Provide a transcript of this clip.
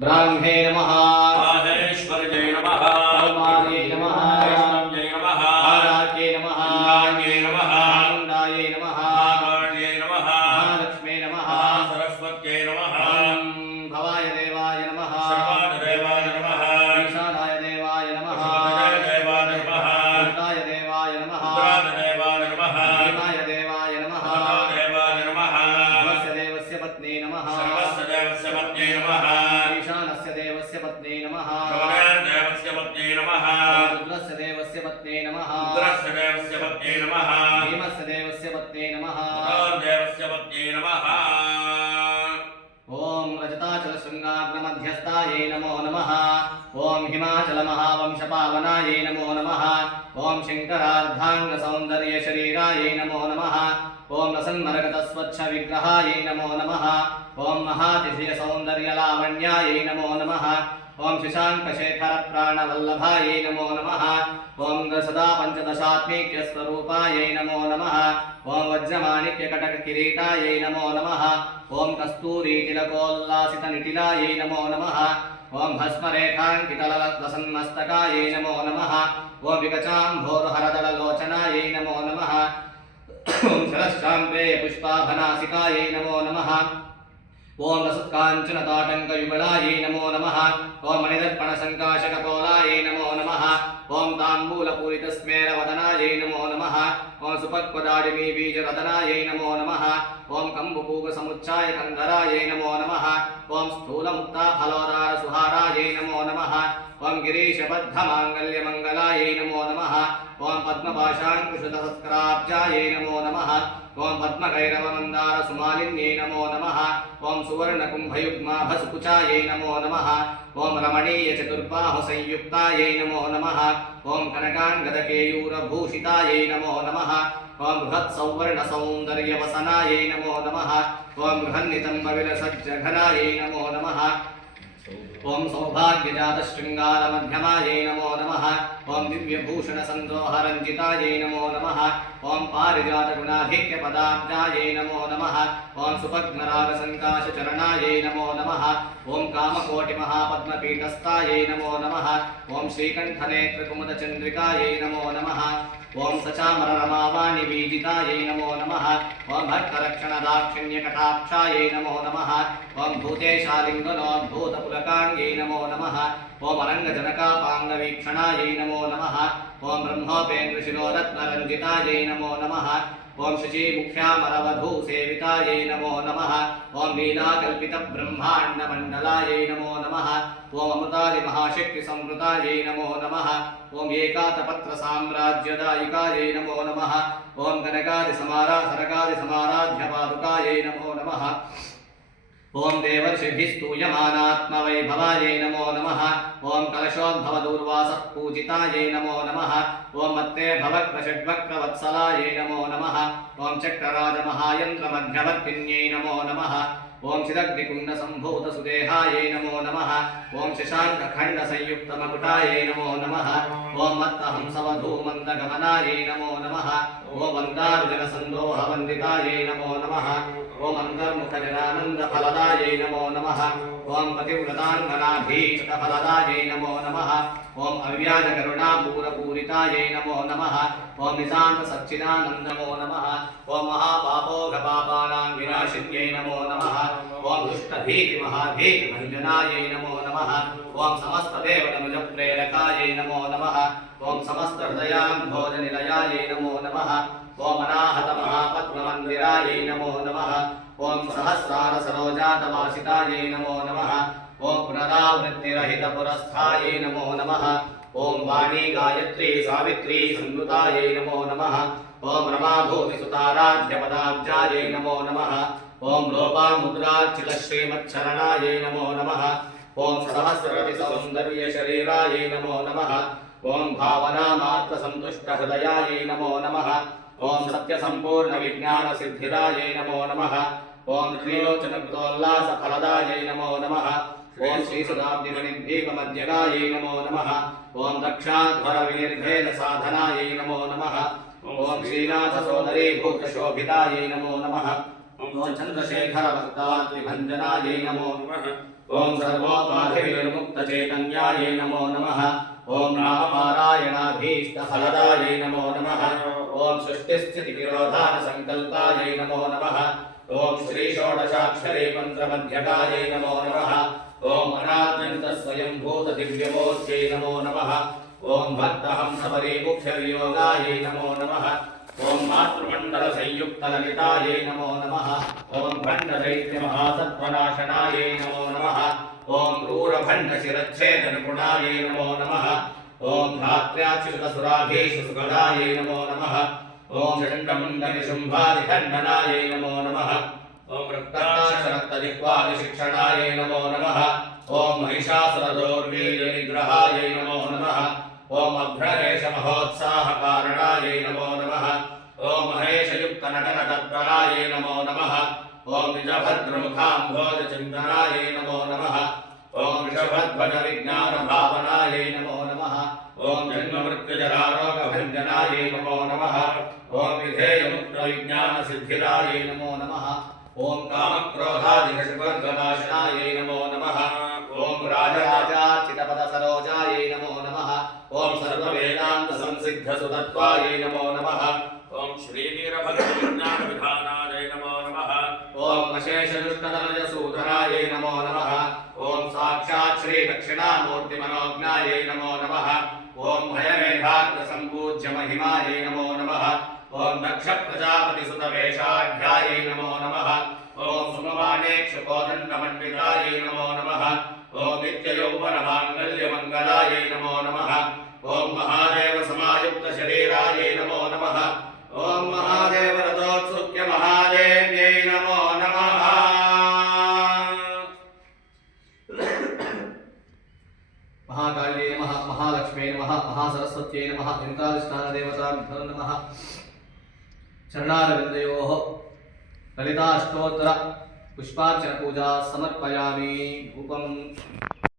ब्राह्मे नमः माहेश्वर्यै नमः कौमार्यै नमः वैष्णव्यै नमः आराज्यै नमः इंद्रायै नमः चामुण्डायै नमः महाकाल्यै नमः महालक्ष्म्यै नमः सरस्वत्यै नमः भवाय देवाय नमः सर्वादेवाय नमः ईशानाय देवाय नमः देवाय नमः उल्टाय देवाय नमः देवाय नमः भीमाय देवाय नमः देवाय नमः सर्वस्य देवस्य पत्नी नमः सर्वस्य देवस्य पत्न्यै नमः ईशानस्य देवस्य पत्नी नमः देवस्य पत्न्यै नमः रुद्रस्य देवस्य पत्नी नमः रुद्रस्य देवस्य पत्न्यै नमः भीमस्य देवस्य पत्नी नमः देवस्य पत्न्यै नमः ओम रजताचलशृङ्गाग्रमध्यस्थायै नमो नमः ओम हिमाचलमहावंशपावनायै नमो नमः ओम शङ्करार्धाङ्गसौन्दर्यशरीरायै नमो नमः ओम रसन्मरगतस्वच्छविग्रहायै नमो नमः ओम महातिशयसौन्दर्यलावण्यायै नमो नमः ओम शशाङ्कशेखरप्राणवल्लभायै नमो नमः ओम सदा पञ्चदशात्मीक्यस्वरूपायै नमो नमः ओम वज्रमाणिक्यकटककिरीटायै नमो नमः ओम कस्तूरीतिलकोल्लासितनिटिलायै नमो नमः ओम भस्मरेखाङ्कितलसन्मस्तकायै नमो नमः ओम विकचाम्भोरुहरदललोचनायै नमो नमः ओम शरश्चाम्पेय पुष्पाभनासिकायै नमो नमः ओम रसत्काञ्चनताटङ्कयुगलायै नमो नमः ओम मणिदर्पणसङ्काशकपोलायै नमो नमः ओम ताम्बूलपूरितस्मेरवदनायै नमो नमः ओम सुपक्वदाडिमीबीजरतनायै नमो नमः ओम कम्बुपूगसमुच्चायकन्धरायै नमो नमः ओम स्थूलमुक्ताफलोदारसुहारायै नमो नमः ओम गिरीशबद्धमाङ्गल्यमङ्गलायै नमो नमः ओम पद्मपाशाङ्कुशतसत्कराब्जायै नमो नमः ओम पद्मकैरवमन्दारसुमालिन्यै नमो नमः ओम सुवर्णकुम्भयुग्माभसुकुचायै नमो नमः ओम रमणीयचतुर्बाहुसंयुक्तायै नमो नमः ओम कनकाङ्गदकेयूरभूषितायै नमो नमः ओम बृहत्सौवर्णसौन्दर्यवसनायै नमो नमः ओम बृहन्नितम्बविलसज्जघनायै नमो नमः ओम सौभाग्यजातशृङ्गारमध्यमायै नमो नमः ओम दिव्यभूषणसन्दोहरञ्जितायै नमो नमः ओम पारिजातगुणाधिक्यपदाब्जायै नमो नमः ओम सुपद्मरागसङ्काशचरणायै नमो नमः ओम कामकोटिमहापद्मपीठस्थायै नमो नमः ओम श्रीकण्ठनेत्रकुमुदचन्द्रिकायै नमो नमः ओम सचामररमावाणिवीजितायै नमो नमः ओम भक्तरक्षणदाक्षिण्यकटाक्षायै नमो नमः ओम भूतेशालिङ्गनोद्भूतपुलकाङ्ग्यै नमो नमः ओम अरङ्गजनकापाङ्गवीक्षणायै नमो नमः ओम ब्रह्मोपेन्द्रशिरोरत्नरञ्जितायै नमो नमः ओम शचीमुख्यामरवधूसेवितायै नमो नमः ओम लीलाकल्पितब्रह्माण्डमण्डलायै नमो नमः ओम अमृतादिमहाशक्तिसंवृतायै नमो नमः ओम एकातपत्रसाम्राज्यदायिकायै नमो नमः ओम कनकादिसमाराधरकादिसमाराध्यपादुकायै नमो नमः ओम देवर्षिभिस्तूयमानात्मवैभवायै नमो नमः ओम कलशोद्भवदूर्वासः पूजितायै नमो नमः ओम मत्ते भवक्रषड्वक्रवत्सलायै नमो नमः ओम चक्रराजमहायन्त्रमध्यवर्तिन्यै नमो नमः ओम चिदग्निकुण्डसम्भूतसुदेहायै नमो नमः ओम शशाङ्कखण्डसंयुक्तमकुटायै नमो नमः ओम मत्तहंसवधूमन्दगमनायै नमो नमः ओम वन्दारुजनसन्दोहवन्दितायै नमो नमः ओम अन्तर्मुखजनानन्दफलदायै नमो नमः ओम पतिव्रताङ्गनाभीष्टफलदायै नमो नमः ओम अव्याजकरुणापूरपूरितायै नमो नमः ओम निशान्तसच्चिदानन्दमो नमः ओम महापापोघपापानां विनाशिन्यै नमो नमः ओम दुष्टभीतिमहाभीतिभञ्जनायै नमो नमः ओम समस्तदेवतनुजप्रेरकायै नमो नमः ओम समस्तहृदयाम्भोजनिलयायै नमो नमः ओम अनाहतमहापद्ममन्दिरायै नमो नमः ओम सहस्रारसरोजातवासितायै नमो नमः ओम पुनरावृत्तिरहितपुरस्थायै नमो नमः ओम वाणी गायत्री सावित्री संवृतायै नमो नमः ओम रमाभूतिसुताराध्यपदाब्जायै नमो नमः ओम लोपामुद्रार्चितश्रीमच्छरणायै नमो नमः ओम सहस्ररतिसौन्दर्यशरीरायै नमो नमः ओम भावनामात्रसन्तुष्टहृदयायै नमो नमः ओम सत्यसम्पूर्णविज्ञानसिद्धिदायै नमो नमः ओम त्रिलोचनकृतोल्लासफलदायै नमो नमः ओम श्रीसुधाब्धिगणिभीममध्यगायै नमो नमः ओम दक्षाध्वरविनिर्भेदसाधनायै नमो नमः ओम श्रीनाथसोदरी भूतशोभितायै नमो नमः ओम चन्द्रशेखरभक्ताद्विभञ्जनायै नमो नमः ओम सर्वोपाधिविमुक्तचैतन्यायै नमो नमः ओम नामपारायणाभीष्टफलदायै नमो नमः ओम सृष्टिस्थितिविरोधानसङ्कल्पायै नमो नमः ओम श्री षोडशाक्षरे मन्त्रमध्यकायै नमो नमः ओम अनाद्यन्तस्वयंभूतदिव्यमूर्त्यै नमो नमः ओम भक्तहंसपरिमुख्यवियोगायै नमो नमः ओम मातृमण्डलसंयुक्तललितायै नमो नमः ओम भण्डदैत्यमहासत्त्वनाशनायै नमो नमः ओम क्रूरभण्डशिरच्छेदनिपुणायै नमो नमः ओम धात्र्याच्युतसुराधीशसुगदायै नमो नमः ओम चण्डमुण्डनिशुम्भादिखण्डनायै नमो नमः ओम रक्ताक्षरक्तजिह्वादिशिक्षणायै नमो नमः ओम महिषासुरदौर्वीर्यनिग्रहायै नमो नमः ओम अभ्रदेशमहोत्साहकारणायै नमो नमः ओम महेशयुक्तनटनतत्परायै नमो नमः ओम निजभद्रमुखाम्भोजचिन्तनायै नमो नमः ओम वृषभध्वजविज्ञानभावनायै नमो नमः ओम जन्ममृत्युजरारोगभञ्जनायै नमो नमः ओम विधेयमुक्तविज्ञानसिद्धिदायै नमो नमः ओम कामक्रोधादिघटवर्गनाशनायै नमो नमः ओम राजराजार्चितपदसरोजायै नमो नमः ओम सर्ववेदान्तसंसिद्धसुतत्वायै नमो नमः ओम श्रीवीरभद्रविज्ञानविधानाय नमो नमः ओम अशेषदुष्टतनयसूदनायै नमो नमः ओम साक्षात् श्रीदक्षिणामूर्तिमनोज्ञायै नमो नमः ओम भयमेधाग्रसम्पूज्यमहिमायै नमो नमः ओम दक्षप्रजापतिसुतवेषाढ्यायै नमो नमः ओम सुमवाणेक्षुकोदण्डमण्डितायै नमो नमः ओम नित्ययौवनमाङ्गल्यमङ्गलायै नमो नमः ओम महादेवसमायुक्तशरीरायै नमो नमः ओम महादेवरथोत्सुक्यमहादेव्यै नमो नमः महाकाल्यै नमः महालक्ष्म्यै नमः महासरस्वत्यै नमः यन्त्राधिष्ठानदेवताभ्यो नमः चरणारविन्दयोः ललिताष्टोत्तर पुष्पार्चनपूजा समर्पयामि धूपम्